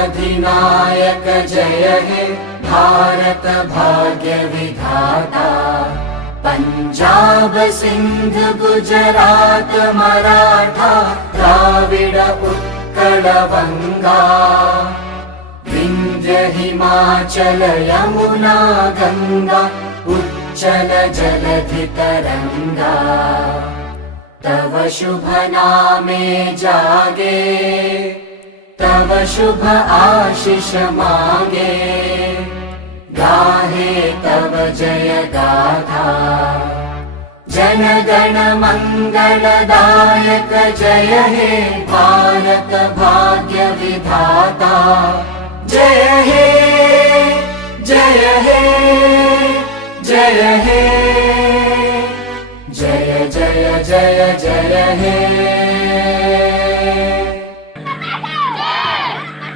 अधिनायक जय हे भारत भाग्य विधाता। पंजाब सिंध गुजरात मराठा द्राविड उत्कल बंगा। विंध्य हिमाचल यमुना गंगा उच्चल जलधि तरंगा। तव शुभ नामे जागे तव शुभ आशीष मांगे। गाहे तव जय गाथा जन गण मंगलदायक जय हे भारत भाग्य विधाता। जय हे जय हे जय हे जय जय जय जय हे।